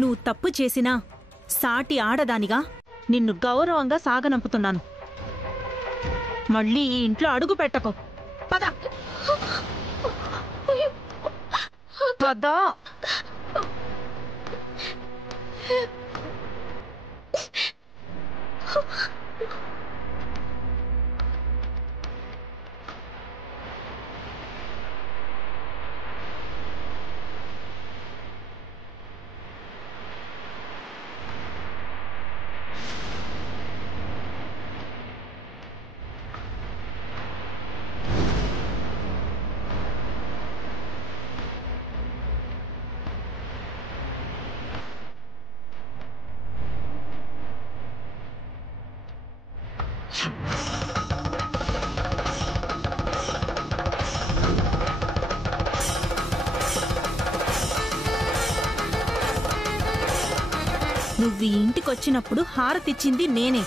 నువ్వు తప్పు చేసినా సాటి ఆడదానిగా నిన్ను గౌరవంగా సాగనంపుతున్నాను. మళ్ళీ ఈ ఇంట్లో అడుగు పెట్టకు. పద పద. నువ్వు ఈ ఇంటికొచ్చినప్పుడు హారతిచ్చింది నేనే.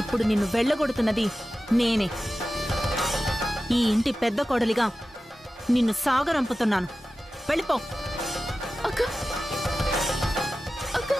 ఇప్పుడు నిన్ను వెళ్ళగొడుతున్నది నేనే. ఈ ఇంటి పెద్ద కోడలిగా నిన్ను సాగరంపుతున్నాను. వెళ్ళిపో. అక్క అక్క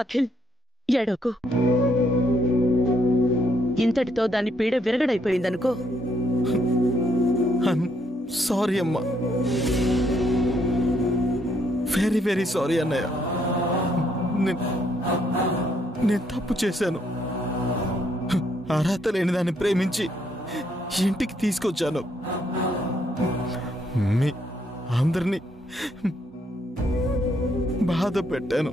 అఖిల్, ఎడకు. ఇంతటితో దాని పీడ విరగడైపోయిందనుకో. సారీ అమ్మా, వెరీ వెరీ సారీ అన్నయ్య. నేను తప్పు చేశాను. అర్హత లేని దాన్ని ప్రేమించి ఇంటికి తీసుకొచ్చాను. మీ అందరినీ బాధ పెట్టాను.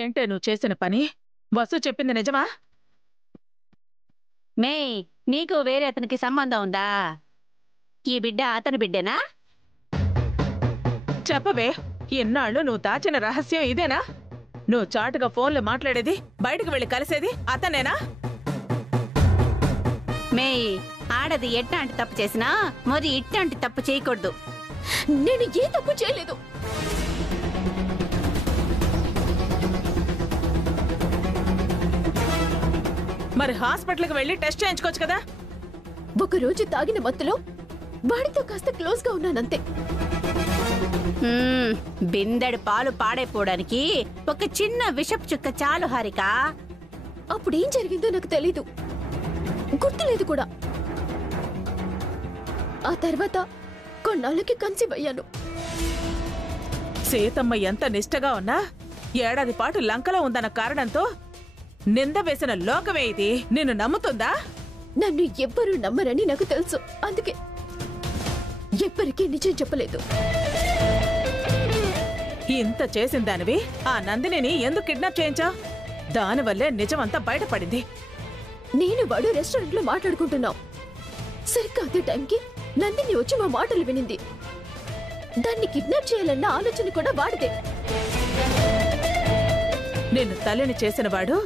ఏంటే నువ్వు చేసిన పని? వసు చెప్పింది నిజమా? మే, నీకు వేరే అతనికి సంబంధం ఉందా? ఈ బిడ్డ అతని బిడ్డేనా? చెప్పవే, ఎన్నాళ్ళు నువ్వు దాచిన రహస్యం ఇదేనా? నువ్వు చాటుగా ఫోన్లో మాట్లాడేది, బయటకు వెళ్ళి కలిసేది అతనేనా? మే, ఆడది ఎట్లాంటి తప్పు చేసినా మరి ఇట్లాంటి తప్పు చేయకూడదు. నేను ఏ తప్పు చేయలేదు. మరి హాస్పిటల్కి వెళ్ళి టెస్ట్ చేయించుకోవచ్చు కదా? ఒకరోజు తాగిన మత్తులో వాడితో కాస్త క్లోజ్ గా ఉన్నానంతే. బిందెడు పాలు పాడైపోవడానికి ఒక చిన్న విషపు చుక్క చాలు హారిక. అప్పుడేం జరిగిందో నాకు తెలీదు, గుర్తులేదు కూడా. ఆ తర్వాత కొన్నాళ్ళకి కన్సీవ్ అయ్యాను. సీతమ్మ ఎంత నిష్టగా ఉన్నా ఏడాది పాటు లంకలో ఉందన్న కారణంతో నింద వేసిన లోకమే ఇది నిన్ను నమ్ముతుందా? నన్ను ఎవ్వరూ నమ్మరని నాకు తెలుసు, అందుకే ఎవ్వరికీ నిజం చెప్పలేదు. ఇంత చేసిన దానివి ఆ నందినిని ఎందుకు కిడ్నాప్ చేయించావు? దానివల్లే నిజమంతా బయటపడింది. నేను వాడు రెస్టారెంట్ లో మాట్లాడుకుంటున్నాం. సరిగ్గా అదే టైంకి నందిని వచ్చి మా మాటలు వినింది. దాన్ని కిడ్నాప్ చేయాలన్న ఆలోచన కూడా వాడిదే. నిన్ను తల్లిని చేసిన వాడు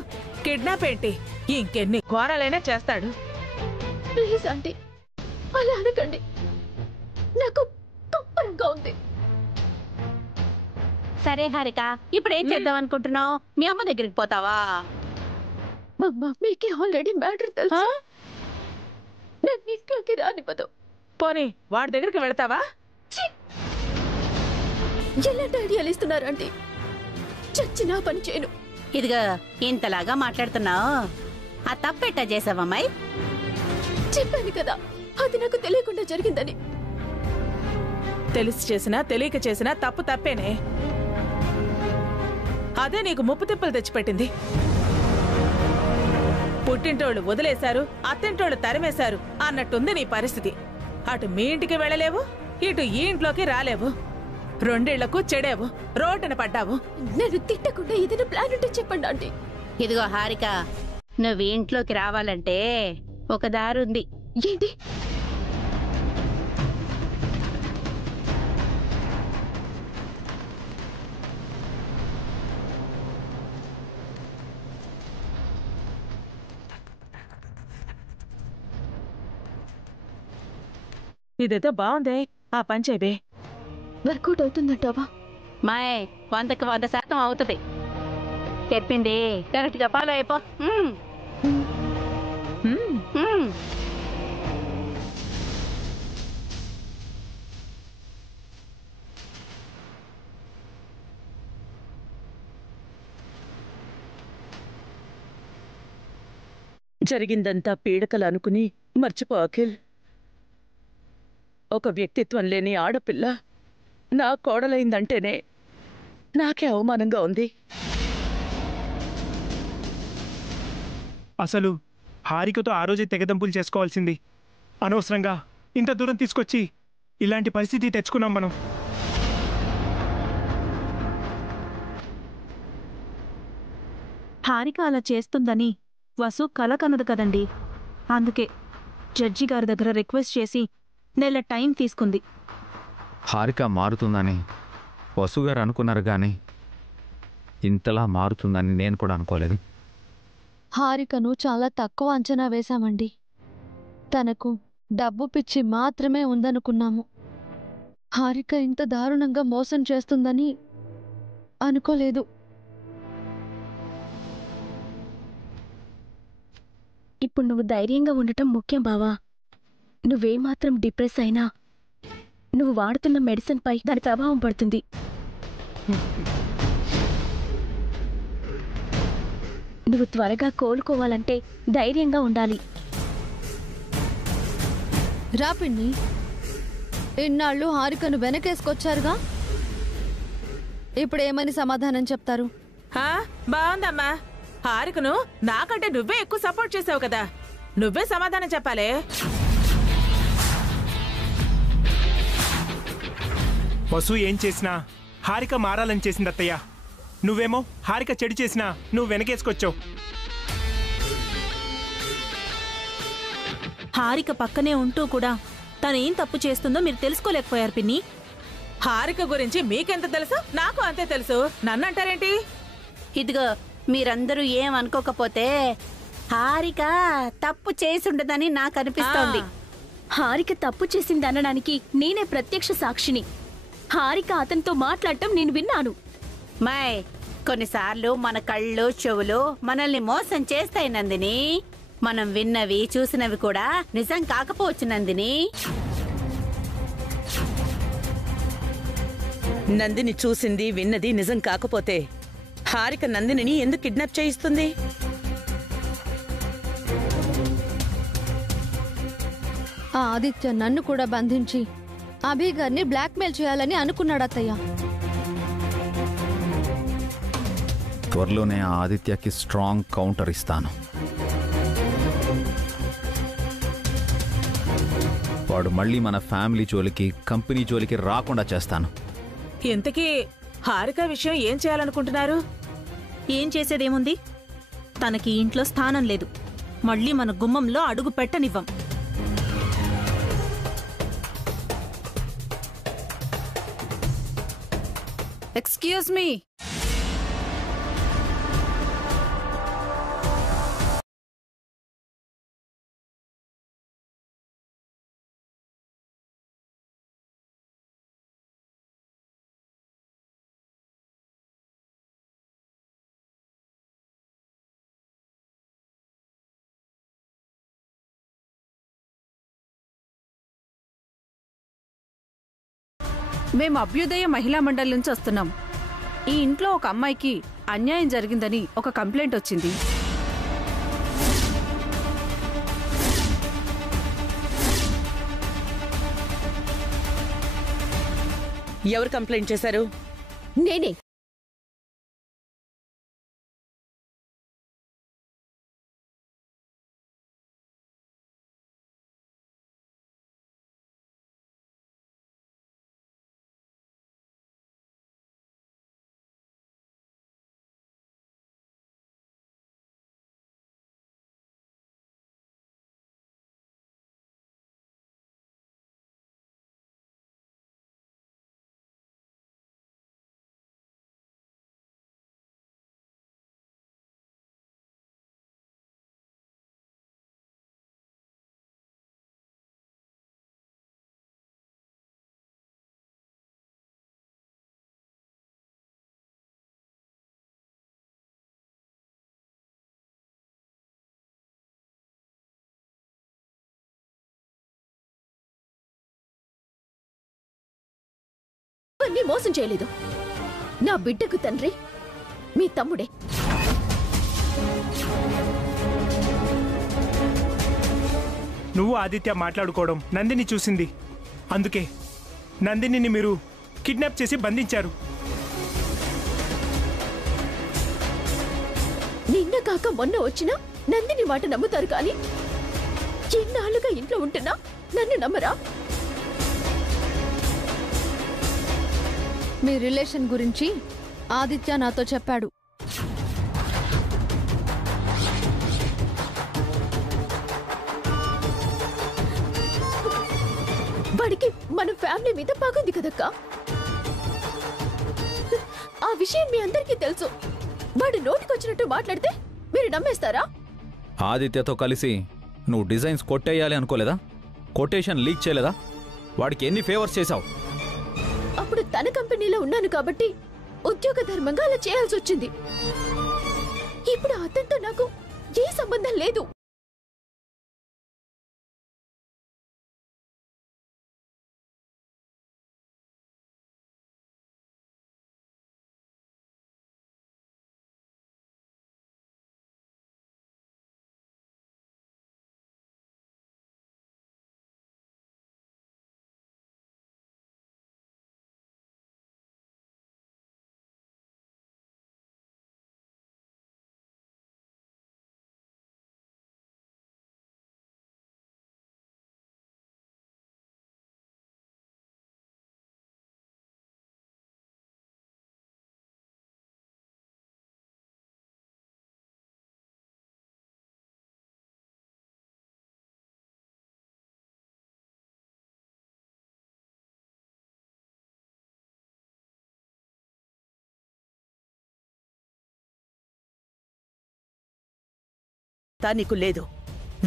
కిడ్నాప్ ఏంటి, ఇంకెన్ని ఘోరాలైనా చేస్తాడు. ప్లీజ్ ఆంటీ, అలా అనకండి. నాకు కంపరంగా ఉంది. సరే హారిక, ఇప్పుడు ఏం చేద్దాం అనుకుంటున్నావు? మీ అమ్మ దగ్గరికి పోతావా? మా మమ్మీకి ఆల్రెడీ మ్యాటర్ తెలుసు. నన్ను ఇంట్లోకి రానివ్వదు. పోనీ వాడి దగ్గరికి వెళతావా? ఎలాంటి ఐడియాలు ఇస్తున్నారు ఆంటీ? చచ్చినా పని చేయను. ఇదిగో ఇంతలాగా మాట్లాడుతున్నావు, ఆ తప్పెట్టా చేసావమ్మాయి? చెప్పాను కదా, అది నాకు తెలియకుండా జరిగిందని. తెలిసి చేసినా తెలియక చేసినా తప్పు తప్పేనే. అదే నీకు ముప్పు తిప్పలు తెచ్చిపెట్టింది. పుట్టింటోళ్ళు వదిలేశారు, అత్తింటోళ్ళు తరిమేశారు అన్నట్టుంది నీ పరిస్థితి. అటు మీ ఇంటికి వెళ్ళలేవు, ఇటు ఈ ఇంట్లోకి రాలేవు. రెండేళ్లకు చెడేవు, రోడ్డున పడ్డావు. నేను తిట్టకుండా ఏదైనా ప్లాన్ ఉంటే చెప్పండి ఆంటీ. ఇదిగో హారిక, నువ్వు ఇంట్లోకి రావాలంటే ఒక దారుంది. ఏంటి? ఇదేదో బాగుందే, ఆ పని చేయబే. వర్కౌట్ అవుతుందంటావా? మాయ్ 100కి 100% అవుతుంది. చెప్పింది కరెక్ట్ గా ఫాలో అయిపో. జరిగిందంతా పీడకలు అనుకుని మర్చిపో అఖిల్. ఒక వ్యక్తిత్వం లేని ఆడపిల్ల నా కోడలైందంటేనే నాకే అవమానంగా ఉంది. అసలు హారికతో ఆ రోజే తెగదంపులు చేసుకోవాల్సింది. అనవసరంగా ఇంత దూరం తీసుకొచ్చి ఇలాంటి పరిస్థితి తెచ్చుకున్నాం మనం. హారిక అలా చేస్తుందని వసు కల కనదు కదండి. అందుకే జడ్జి గారి దగ్గర రిక్వెస్ట్ చేసి నెల టైం తీసుకుంది. హారిక మారుతుందని వసుగారు అనుకున్నారు, కానీ ఇంతలా మారుతుందని నేను కూడా అనుకోలేదు. హారికను చాలా తక్కువ అంచనా వేశామండి. తనకు డబ్బు పిచ్చి మాత్రమే ఉందనుకున్నాము. హారిక ఇంత దారుణంగా మోసం చేస్తుందని అనుకోలేదు. ఇప్పుడు నువ్వు ధైర్యంగా ఉండటం ముఖ్యం బావా. నువ్వేమాత్రం డిప్రెస్ అయినా నువ్వు వాడుతున్న మెడిసిన్ పై దాని ప్రభావం పడుతుంది. నువ్వు త్వరగా కోలుకోవాలంటే ధైర్యంగా ఉండాలి. రాపిణి, ఇన్నాళ్ళు హారికను వెనకేసుకొచ్చారుగా, ఇప్పుడేమని సమాధానం చెప్తారు? బాగుందమ్మా. హారికను నాకంటే నువ్వే ఎక్కువ సపోర్ట్ చేసావు కదా, నువ్వే సమాధానం చెప్పాలే. వసు ఏం చేసినా హారిక మారాలని చేసింది అత్తయ్య. నువ్వేమో హారిక చెడు చేసినా నువ్వు వెనకేసుకొచ్చావు. హారిక పక్కనే ఉంటూ కూడా తనేం తప్పు చేస్తుందో మీరు తెలుసుకోలేకపోయారు పిన్ని. హారిక గురించి మీకెంత తెలుసు, నాకు అంతే తెలుసు. నన్ను అంటారేంటి? ఇదిగో మీరందరూ ఏం అనుకోకపోతే హారిక తప్పు చేసుండదని నాకు అనిపిస్తోంది. హారిక తప్పు చేసింది అనడానికి నేనే ప్రత్యక్ష సాక్షిని. హారిక అతనితో మాట్లాడటం నేను విన్నాను. మాయ్, కొన్నిసార్లు మన కళ్ళు చెవులు మనల్ని మోసం చేస్తాయి నందిని. మనం విన్నవి చూసినవి కూడా నిజం కాకపోవచ్చు నందిని. నందిని చూసింది విన్నది నిజం కాకపోతే హారిక నందినిని ఎందుకు కిడ్నాప్ చేయిస్తుంది? ఆ ఆదిత్య నన్ను కూడా బంధించి అభి గారిని బ్లాక్మెయిల్ చేయాలని అనుకున్నాడు అత్తయ్య. త్వరలోనే ఆ ఆదిత్యకి స్ట్రాంగ్ కౌంటర్ ఇస్తాను. వాడు మళ్ళీ మన ఫ్యామిలీ జోలికి, కంపెనీ జోలికి రాకుండా చేస్తాను. ఇంతకీ హారిక విషయం ఏం చేయాలనుకుంటున్నారు? ఏం చేసేదేముంది? తనకి ఇంట్లో స్థానం లేదు. మళ్ళీ మన గుమ్మంలో అడుగు పెట్టనివ్వం. Excuse me. మేము అభ్యుదయ మహిళా మండలి నుంచి వస్తున్నాం. ఈ ఇంట్లో ఒక అమ్మాయికి అన్యాయం జరిగిందని ఒక కంప్లైంట్ వచ్చింది. ఎవరు కంప్లైంట్ చేశారు? నేనే. అన్నీ మోసం చేయలేదు. నా బిడ్డకు తండ్రి మీ తమ్ముడే. నువ్వు ఆదిత్య మాట్లాడుకోవడం నందిని చూసింది. అందుకే నందినిని మీరు కిడ్నాప్ చేసి బంధించారు. నిన్న కాక మొన్న వచ్చినా నందిని మాట నమ్ముతారు కానీ ఎన్నాళ్ళుగా ఇంట్లో ఉంటున్నా నన్ను నమ్మరా? మీ రిలేషన్ గురించి ఆదిత్య నాతో చెప్పాడు. వాడికి మన ఫ్యామిలీ మీద పగుంది కదక్కా. ఆ విషయం మీ అందరికీ తెలుసు. వాడు నోటికొచ్చినట్టు మాట్లాడితే మీరు నమ్మేస్తారా? ఆదిత్యతో కలిసి నువ్వు డిజైన్స్ కొట్టేయాలి అనుకోలేదా? కొటేషన్ లీక్ చేయలేదా? వాడికి ఎన్ని ఫేవర్స్ చేశావు? అప్పుడు తన కంపెనీలో ఉన్నాను కాబట్టి ఉద్యోగ ధర్మంగా అలా చేయాల్సి వచ్చింది. ఇప్పుడు అతనితో నాకు ఏ సంబంధం లేదు. నీకు లేదు.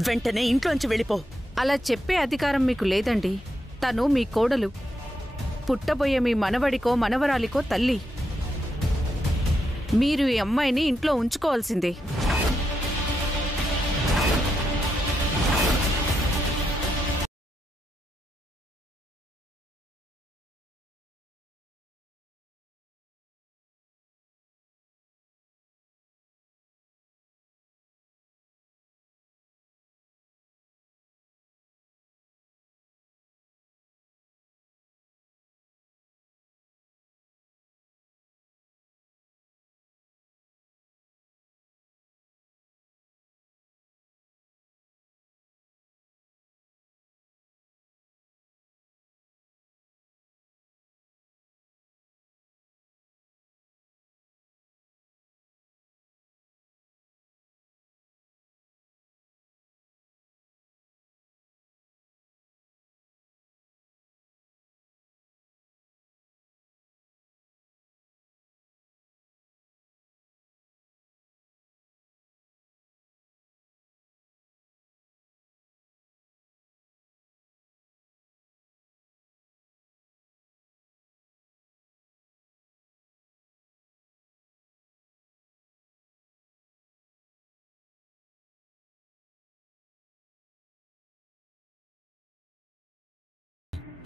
వెంటనే ఇంట్లోంచి వెళ్ళిపో. అలా చెప్పే అధికారం మీకు లేదండి. తను మీ కోడలు. పుట్టబోయే మీ మనవడికో మనవరాలికో తల్లి. మీరు ఈ అమ్మాయిని ఇంట్లో ఉంచుకోవాల్సిందే.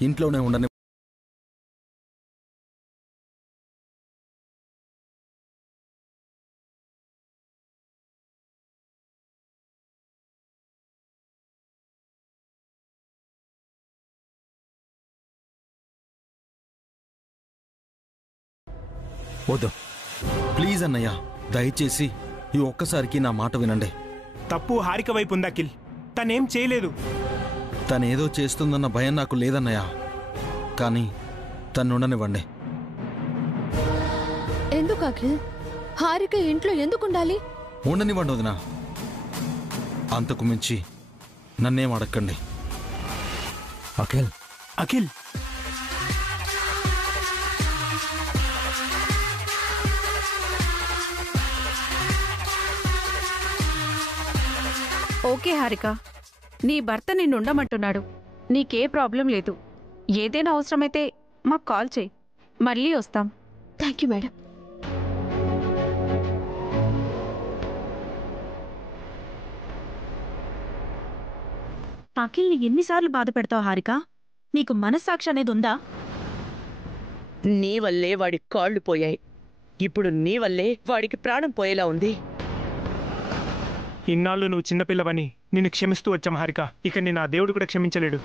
ఇంట్లోనే ఉండని. వద్దు ప్లీజ్ అన్నయ్య, దయచేసి ఈ ఒక్కసారికి నా మాట వినండి. తప్పు హారిక వైపు ఉంది అఖిల్. తనేం చేయలేదు. తనేదో చేస్తుందన్న భయం నాకు లేదన్నయ్య, కానీ తన్నుండనివ్వండి. ఎందుకు అఖిల్? హారిక ఇంట్లో ఎందుకు ఉండాలి? ఉండనివ్వండి వదినా. అంతకు మించి నన్నేం అడగండి. అఖిల్ అఖిల్ ఓకే హారిక, నీ భర్త నిన్నుండమంటున్నాడు. నీకే ప్రాబ్లం లేదు. ఏదైనా అవసరమైతే మాకు కాల్ చేయి, మళ్ళీ వస్తాం. Thank you madam. అఖిల్ని ఎన్నిసార్లు బాధ పెడతావు హారిక? నీకు మనస్సాక్షి అనేది ఉందా? నీ వల్లే వాడి కాళ్ళు పోయాయి. ఇప్పుడు నీ వల్లే వాడికి ప్రాణం పోయేలా ఉంది. ఇన్నాళ్ళు నువ్వు చిన్నపిల్లవని నిన్ను క్షమిస్తూ వచ్చాం హారిక. ఇక నేను ఆ దేవుడు కూడా క్షమించలేడు.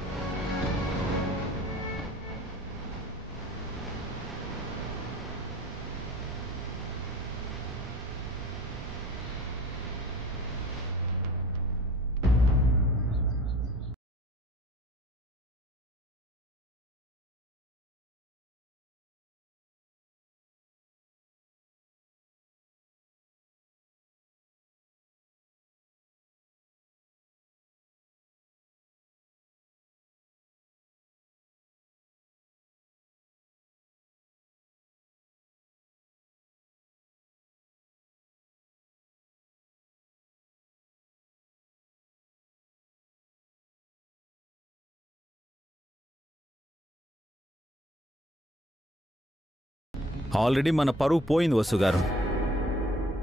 ఆల్రెడీ మన పరువు పోయింది వసు గారు.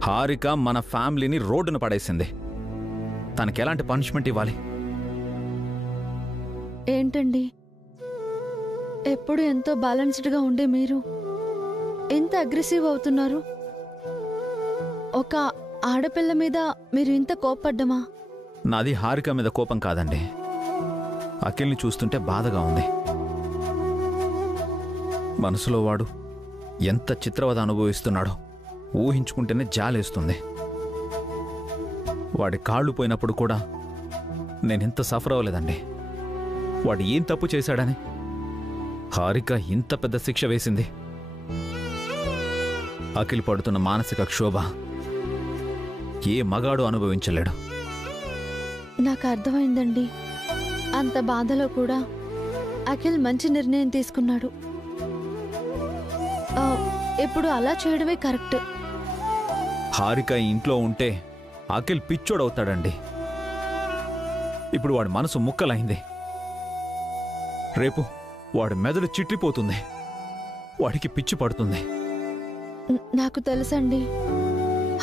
హారిక మన ఫ్యామిలీని రోడ్డున పడేసింది. తనకి ఎలాంటి పనిష్మెంట్ ఇవ్వాలి? ఏంటండి, ఎప్పుడు ఎంతో బ్యాలెన్స్డ్గా ఉండే మీరు ఇంత అగ్రెసివ్ అవుతున్నారు? ఒక ఆడపిల్ల మీద మీరు ఇంత కోప్పడ్డమా? నాది హారిక మీద కోపం కాదండి. అఖిల్ని చూస్తుంటే బాధగా ఉంది. మనసులో వాడు ఎంత చిత్రవద అనుభవిస్తున్నాడో ఊహించుకుంటేనే జాలేస్తుంది. వాడి కాళ్ళు పోయినప్పుడు కూడా నేనెంత సఫర్ అవ్వలేదండి. వాడు ఏం తప్పు చేశాడని హారిక ఇంత పెద్ద శిక్ష వేసింది. అఖిల్ పడుతున్న మానసిక క్షోభ ఏ మగాడు అనుభవించలేడు. నాకు అర్థమైందండి. అంత బాధలో కూడా అఖిల్ మంచి నిర్ణయం తీసుకున్నాడు. ఇప్పుడు అలా చేయడమే కరెక్ట్. హారిక ఇంట్లో ఉంటే అఖిల్ పిచ్చోడవుతాడండి. ఇప్పుడు వాడి మనసు ముక్కలైంది. రేపు వాడి మెదడు చిట్లిపోతుంది. వాడికి పిచ్చి పడుతుంది. నాకు తెలుసండి,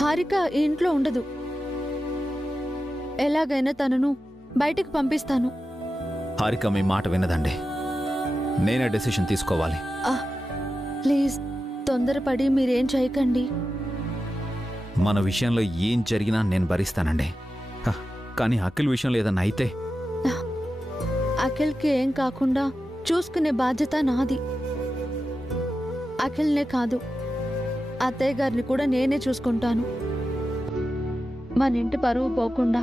హారిక ఈ ఇంట్లో ఉండదు. ఎలాగైనా తనను బయటికి పంపిస్తాను. హారిక మీ మాట వినదండి. నేనే డెసిషన్ తీసుకోవాలి. ప్లీజ్ తొందరపడి మీరేం చేయకండి. మన విషయంలో ఏం జరిగినా నేను భరిస్తానండి. కానీ అఖిల్ విషయంలో ఏదన్నా అయితే అఖిల్కి ఏం కాకుండా చూసుకునే బాధ్యత నాది. అఖిల్నే కాదు, అత్తయ్య గారిని కూడా నేనే చూసుకుంటాను. మన ఇంటి పరువు పోకుండా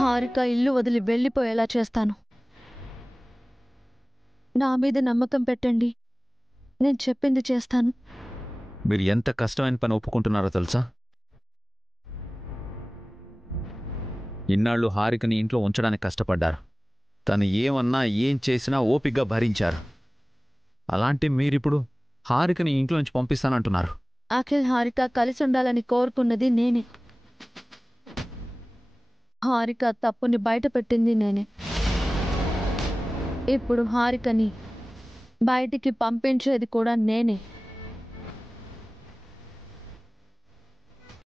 హారిక ఇల్లు వదిలి వెళ్ళిపోయేలా చేస్తాను. నా మీద నమ్మకం పెట్టండి. నేను చెప్పింది చేస్తాను. మీరు ఎంత కష్టమైన పని ఒప్పుకుంటున్నారో తెలుసా? ఇన్నాళ్ళు హారికని ఇంట్లో ఉంచడానికి కష్టపడ్డారు. తను ఏమన్నా ఏం చేసినా ఓపిగ్గా భరించారు. అలాంటి మీరిప్పుడు హారికని ఇంట్లో నుంచి పంపిస్తానంటున్నారు. అఖిల్ హారిక కలిసి ఉండాలని కోరుకున్నది నేనే. హారిక తప్పుని బయట పెట్టింది నేనే. ఇప్పుడు హారికని బయటికి పంపించేది కూడా నేనే.